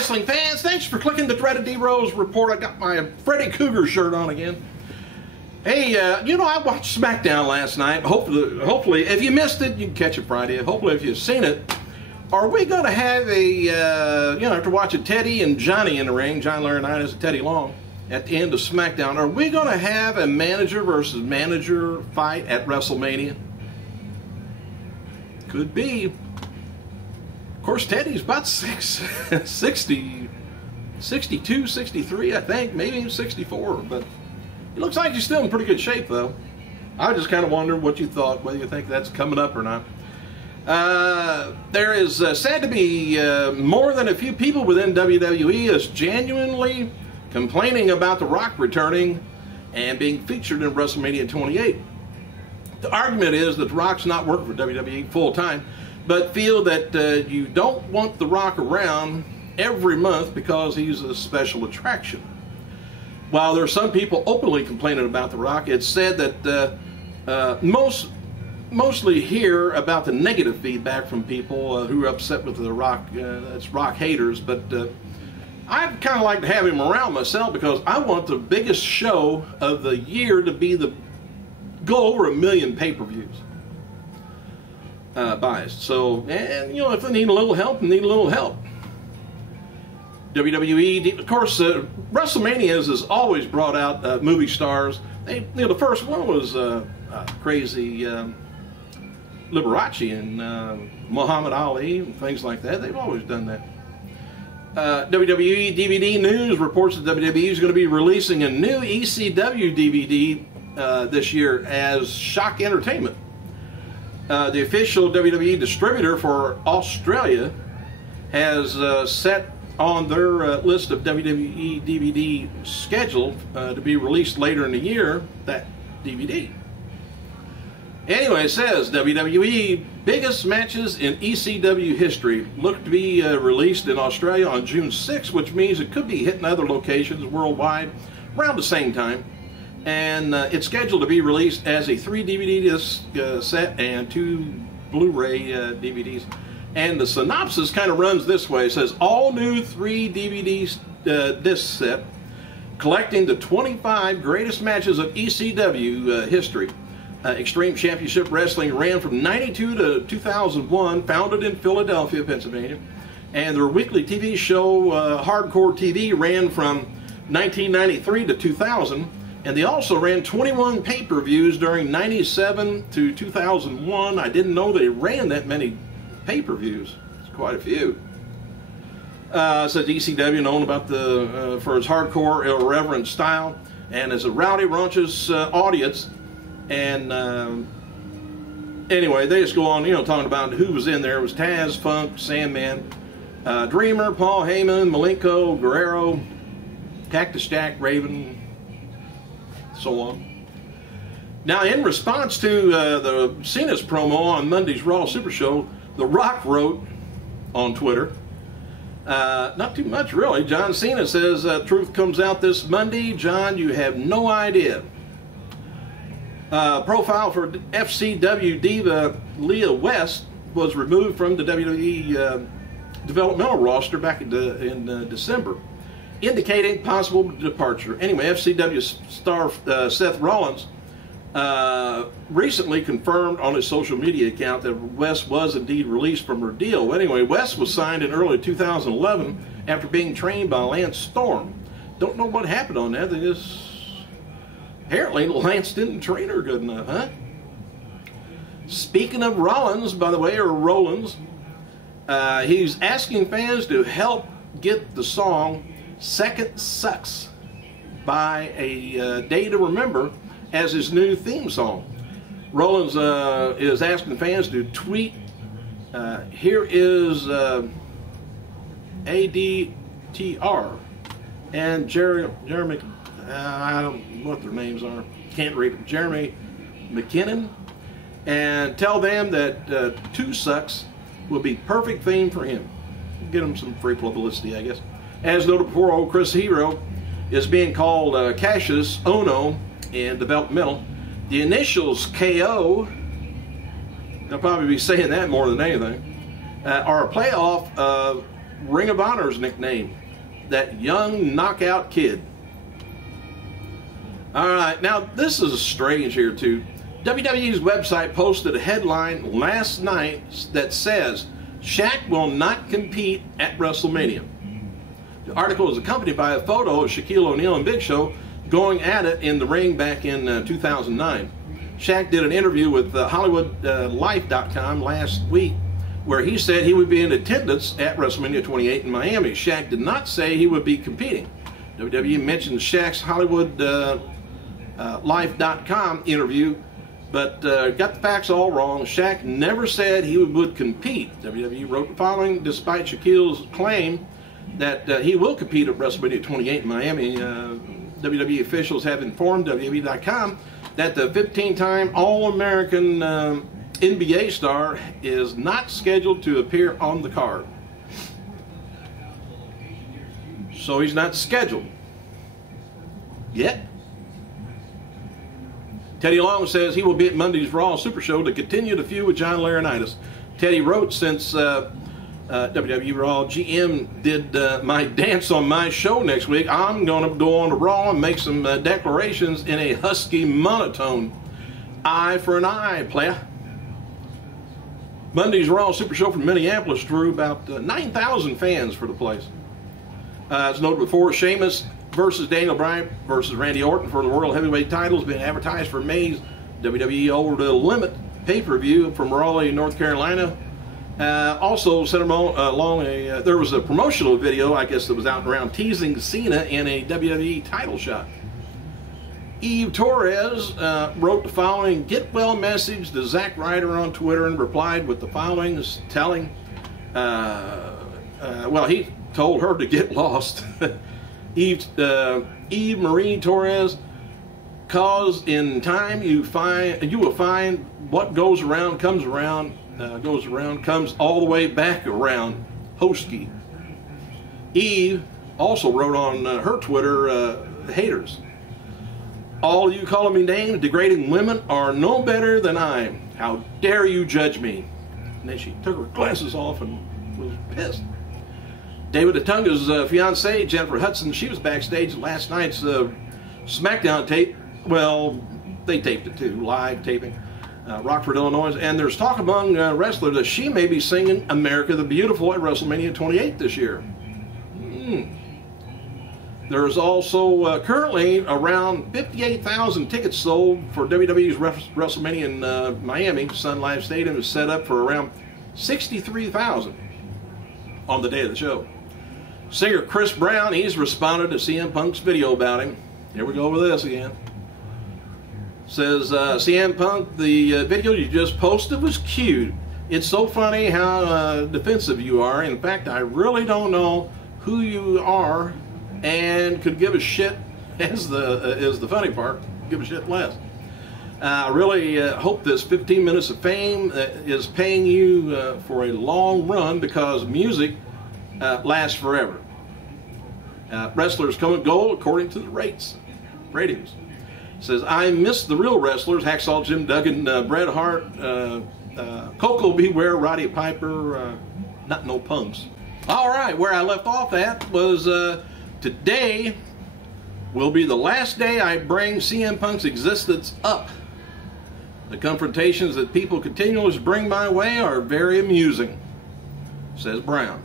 wrestling fans, thanks for clicking the dreaded D-Rose report. I got my Freddy Cougar shirt on again. Hey, you know, I watched SmackDown last night. Hopefully, if you missed it, you can catch it Friday. Hopefully, if you've seen it, are we going to have a, you know, after watching Teddy and Johnny in the ring, John Laurinaitis and Teddy Long, at the end of SmackDown, are we going to have a manager versus manager fight at WrestleMania? Could be. Of course, Teddy's about 62, 63, I think, maybe even 64, but he looks like he's still in pretty good shape, though. I just kind of wonder what you thought, whether you think that's coming up or not. There is said to be more than a few people within WWE is genuinely complaining about The Rock returning and being featured in WrestleMania 28. The argument is that The Rock's not working for WWE full-time, but feel that you don't want The Rock around every month because he's a special attraction. While there are some people openly complaining about The Rock, it's said that mostly hear about the negative feedback from people who are upset with The Rock. That's Rock haters, but I'd kind of like to have him around myself because I want the biggest show of the year to be go over 1 million pay-per-views. Buys. So, and you know, if they need a little help, WWE, of course, WrestleMania has always brought out movie stars. You know, the first one was crazy Liberace and Muhammad Ali and things like that. They've always done that. WWE DVD News reports that WWE is going to be releasing a new ECW DVD this year as SHAQ Entertainment. The official WWE distributor for Australia has set on their list of WWE DVD scheduled to be released later in the year, that DVD. Anyway, it says WWE biggest matches in ECW history look to be released in Australia on June 6th, which means it could be hitting other locations worldwide around the same time. And it's scheduled to be released as a 3 DVD disc set and 2 Blu-ray DVDs. And the synopsis kind of runs this way. It says, all new 3 DVD disc set collecting the 25 greatest matches of ECW history. Extreme Championship Wrestling ran from 92 to 2001, founded in Philadelphia, Pennsylvania. And their weekly TV show, Hardcore TV, ran from 1993 to 2000. And they also ran 21 pay-per-views during 97 to 2001. I didn't know they ran that many pay-per-views. It's quite a few. Says ECW, known about for its hardcore, irreverent style, and as a rowdy, raunchous audience. And anyway, they just go on, you know, talking about who was in there. It was Taz, Funk, Sandman, Dreamer, Paul Heyman, Malenko, Guerrero, Cactus Jack, Raven, so on. Now, in response to the Cena's promo on Monday's Raw Super Show, The Rock wrote on Twitter, not too much really. John Cena says, truth comes out this Monday. John, you have no idea. Profile for FCW diva Leah West was removed from the WWE developmental roster back in December, indicating possible departure. Anyway, FCW star Seth Rollins recently confirmed on his social media account that West was indeed released from her deal. Anyway, West was signed in early 2011 after being trained by Lance Storm. Don't know what happened on that. They just... Apparently, Lance didn't train her good enough, huh? Speaking of Rollins, by the way, or Rollins, he's asking fans to help get the song Second Sucks by a Day to Remember as his new theme song. Rollins is asking fans to tweet, here is ADTR and Jeremy, I don't know what their names are, can't read them, Jeremy McKinnon, and tell them that Two Sucks will be perfect theme for him. Get him some free publicity, I guess. As noted before, old Chris Hero is being called Cassius Ono in developmental. The initials KO, they'll probably be saying that more than anything, are a playoff of Ring of Honor's nickname, that young knockout kid. All right, now this is strange here too. WWE's website posted a headline last night that says, "Shaq will not compete at WrestleMania." The article is accompanied by a photo of Shaquille O'Neal and Big Show going at it in the ring back in 2009. Shaq did an interview with HollywoodLife.com last week where he said he would be in attendance at WrestleMania 28 in Miami. Shaq did not say he would be competing. WWE mentioned Shaq's HollywoodLife.com interview, but got the facts all wrong. Shaq never said he would compete. WWE wrote the following: despite Shaquille's claim that he will compete at WrestleMania 28 in Miami, WWE officials have informed WWE.com that the 15-time All-American NBA star is not scheduled to appear on the card. So he's not scheduled yet. Teddy Long says he will be at Monday's Raw Super Show to continue the feud with John Laurinaitis. Teddy wrote, since WWE Raw GM did my dance on my show next week, I'm going to go on to Raw and make some declarations in a husky monotone. Eye for an eye, playa. Monday's Raw Super Show from Minneapolis drew about 9,000 fans for the place. As noted before, Sheamus versus Daniel Bryan versus Randy Orton for the World Heavyweight titles being advertised for May's WWE Over the Limit pay-per-view from Raleigh, North Carolina. Also sent along there was a promotional video, I guess, that was out and around teasing Cena in a WWE title shot. Eve Torres wrote the following get well message to Zack Ryder on Twitter and replied with the following, telling, well, he told her to get lost. Eve Marie Torres, cause in time you will find what goes around comes around, comes all the way back around. Hosky. Eve also wrote on her Twitter, haters. All you calling me names, degrading women, are no better than I am. How dare you judge me? And then she took her glasses off and was pissed. David Otunga's fiancée, Jennifer Hudson, she was backstage at last night's SmackDown tape. Well, they taped it too, live taping, Rockford, Illinois. And there's talk among wrestlers that she may be singing America the Beautiful at WrestleMania 28 this year. There's also currently around 58,000 tickets sold for WWE's WrestleMania in Miami. Sun Life Stadium is set up for around 63,000 on the day of the show. Singer Chris Brown, he's responded to CM Punk's video about him. Here we go with this again. Says, CM Punk, the video you just posted was cute. It's so funny how defensive you are. In fact, I really don't know who you are and could give a shit, is the funny part, give a shit less. I really hope this 15 minutes of fame is paying you for a long run, because music lasts forever. Wrestlers come and go according to the ratings. Says, I miss the real wrestlers: Hacksaw Jim Duggan, Bret Hart, Coco Beware, Roddy Piper, not no punks. All right, where I left off at was today will be the last day I bring CM Punk's existence up. The confrontations that people continually bring my way are very amusing, says Brown.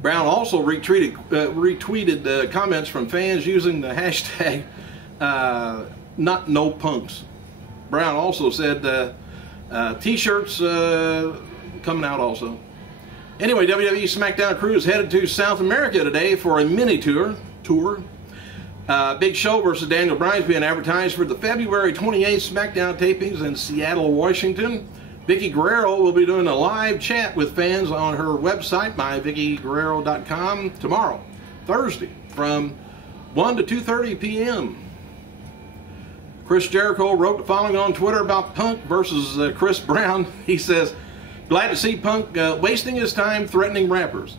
Brown also retweeted comments from fans using the hashtag not no punks. Brown also said t-shirts coming out also. Anyway, WWE SmackDown crew is headed to South America today for a mini tour. Big Show versus Daniel Bryan is being advertised for the February 28th SmackDown tapings in Seattle, Washington. Vicky Guerrero will be doing a live chat with fans on her website, myvickyguerrero.com, tomorrow, Thursday, from 1 to 2:30 p.m. Chris Jericho wrote the following on Twitter about Punk versus Chris Brown. He says, glad to see Punk wasting his time threatening rappers.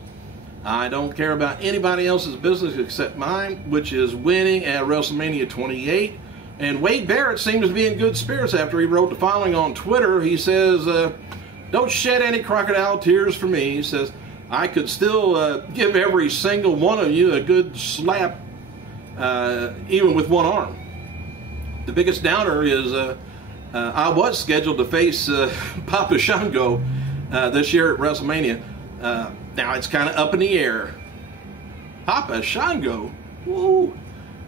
I don't care about anybody else's business except mine, which is winning at WrestleMania 28. And Wade Barrett seems to be in good spirits after he wrote the following on Twitter. He says, don't shed any crocodile tears for me. He says, I could still give every single one of you a good slap, even with one arm. The biggest downer is I was scheduled to face Papa Shango this year at WrestleMania. Now it's kind of up in the air. Papa Shango? Woo!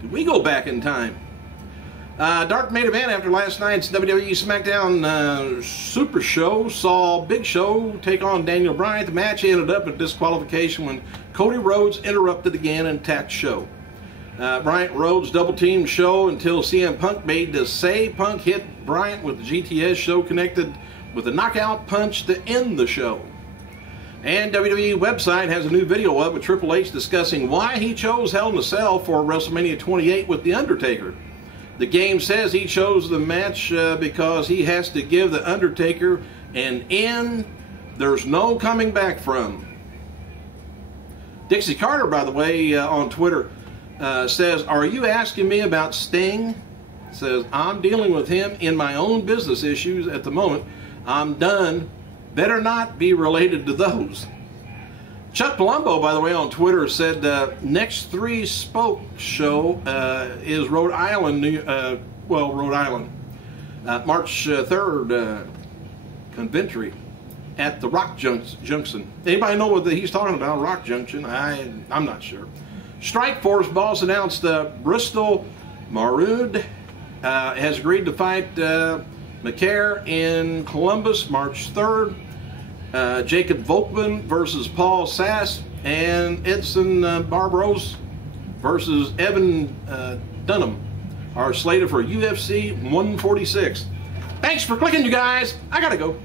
Did we go back in time? Dark main event after last night's WWE SmackDown Super Show saw Big Show take on Daniel Bryan. The match ended up at disqualification when Cody Rhodes interrupted again and attacked Show. Bryant Rhodes double-teamed Show until CM Punk made the save. Punk hit Bryant with the GTS. Show connected with a knockout punch to end the show. And WWE website has a new video up with Triple H discussing why he chose Hell in a Cell for WrestleMania 28 with The Undertaker. The game says he chose the match because he has to give The Undertaker an end there's no coming back from. Dixie Carter, by the way, on Twitter says, "Are you asking me about Sting?" Says, "I'm dealing with him in my own business issues at the moment. I'm done. Better not be related to those." Chuck Palumbo, by the way, on Twitter said next 3 Spoke show is Rhode Island, Rhode Island. March 3rd, Conventry at the Rock Junction. Anybody know what he's talking about, Rock Junction? I'm not sure. Strikeforce boss announced Bristol Marood has agreed to fight McCare in Columbus March 3rd. Jacob Volkman versus Paul Sass, and Edson Barbaros versus Evan Dunham are slated for UFC 146. Thanks for clicking, you guys. I gotta go.